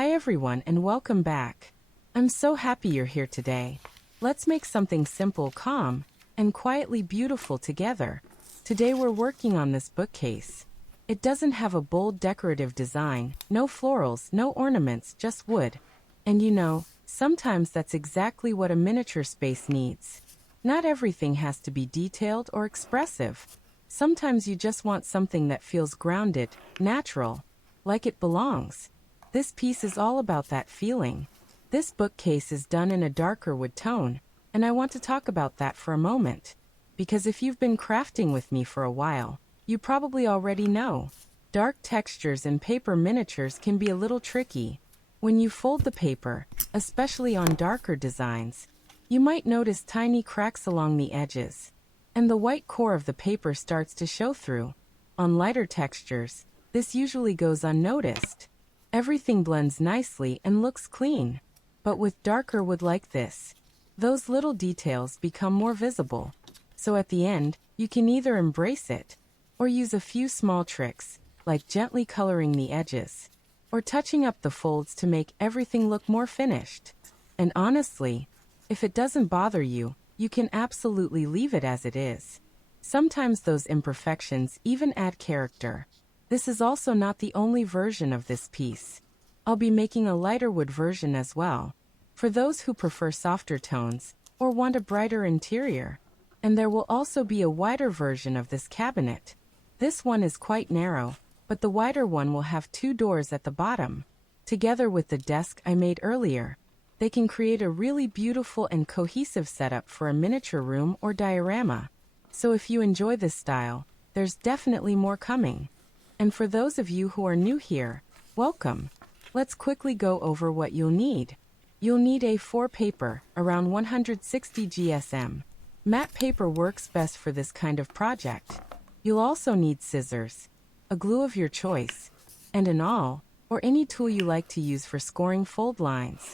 Hi everyone and welcome back. I'm so happy you're here today. Let's make something simple, calm, and quietly beautiful together. Today we're working on this bookcase. It doesn't have a bold decorative design, no florals, no ornaments, just wood. And sometimes that's exactly what a miniature space needs. Not everything has to be detailed or expressive. Sometimes you just want something that feels grounded, natural, like it belongs. This piece is all about that feeling. This bookcase is done in a darker wood tone, and I want to talk about that for a moment. Because if you've been crafting with me for a while, you probably already know. Dark textures in paper miniatures can be a little tricky. When you fold the paper, especially on darker designs, you might notice tiny cracks along the edges, and the white core of the paper starts to show through. On lighter textures, this usually goes unnoticed. Everything blends nicely and looks clean. But with darker wood like this, those little details become more visible. So at the end, you can either embrace it, or use a few small tricks, like gently coloring the edges, or touching up the folds to make everything look more finished. And honestly, if it doesn't bother you, you can absolutely leave it as it is. Sometimes those imperfections even add character. This is also not the only version of this piece. I'll be making a lighter wood version as well, for those who prefer softer tones or want a brighter interior. And there will also be a wider version of this cabinet. This one is quite narrow, but the wider one will have 2 doors at the bottom. Together with the desk I made earlier, they can create a really beautiful and cohesive setup for a miniature room or diorama. So if you enjoy this style, there's definitely more coming. And for those of you who are new here, welcome. Let's quickly go over what you'll need. You'll need A4 paper, around 160 GSM. Matte paper works best for this kind of project. You'll also need scissors, a glue of your choice, and an awl, or any tool you like to use for scoring fold lines.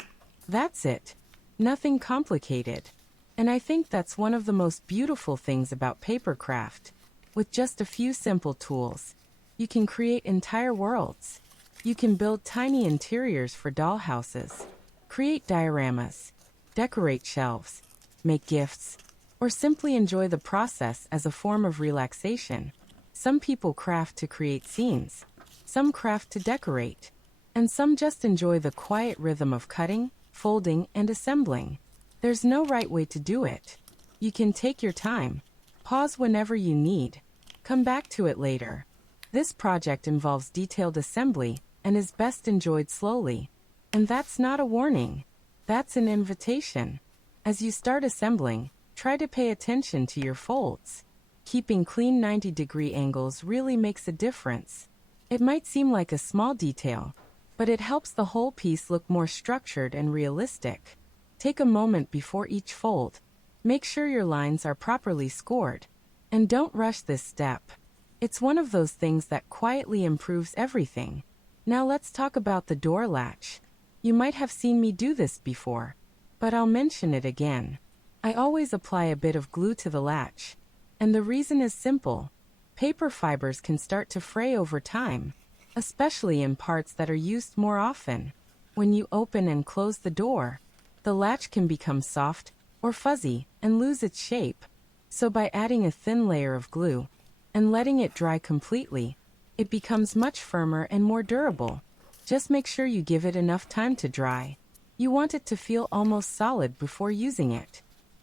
That's it. Nothing complicated. And I think that's one of the most beautiful things about papercraft. With just a few simple tools, you can create entire worlds. You can build tiny interiors for dollhouses, create dioramas, decorate shelves, make gifts, or simply enjoy the process as a form of relaxation. Some people craft to create scenes, some craft to decorate, and some just enjoy the quiet rhythm of cutting, folding, and assembling. There's no right way to do it. You can take your time, pause whenever you need, come back to it later. This project involves detailed assembly and is best enjoyed slowly. And that's not a warning. That's an invitation. As you start assembling, try to pay attention to your folds. Keeping clean 90-degree angles really makes a difference. It might seem like a small detail, but it helps the whole piece look more structured and realistic. Take a moment before each fold. Make sure your lines are properly scored. And don't rush this step. It's one of those things that quietly improves everything. Now let's talk about the door latch. You might have seen me do this before, but I'll mention it again. I always apply a bit of glue to the latch. And the reason is simple. Paper fibers can start to fray over time, especially in parts that are used more often. When you open and close the door, the latch can become soft or fuzzy and lose its shape. So by adding a thin layer of glue and letting it dry completely, it becomes much firmer and more durable. Just make sure you give it enough time to dry. You want it to feel almost solid before using it.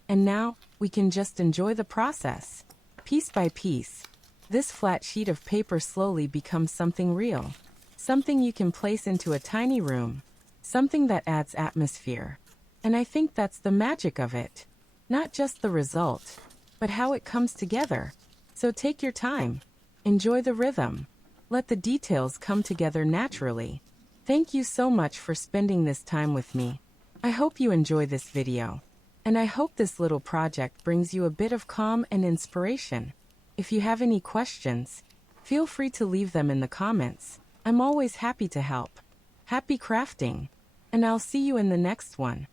And now, we can just enjoy the process. Piece by piece, this flat sheet of paper slowly becomes something real. Something you can place into a tiny room. Something that adds atmosphere. And I think that's the magic of it. Not just the result, but how it comes together. So take your time. Enjoy the rhythm. Let the details come together naturally. Thank you so much for spending this time with me. I hope you enjoy this video. And I hope this little project brings you a bit of calm and inspiration. If you have any questions, feel free to leave them in the comments. I'm always happy to help. Happy crafting! And I'll see you in the next one.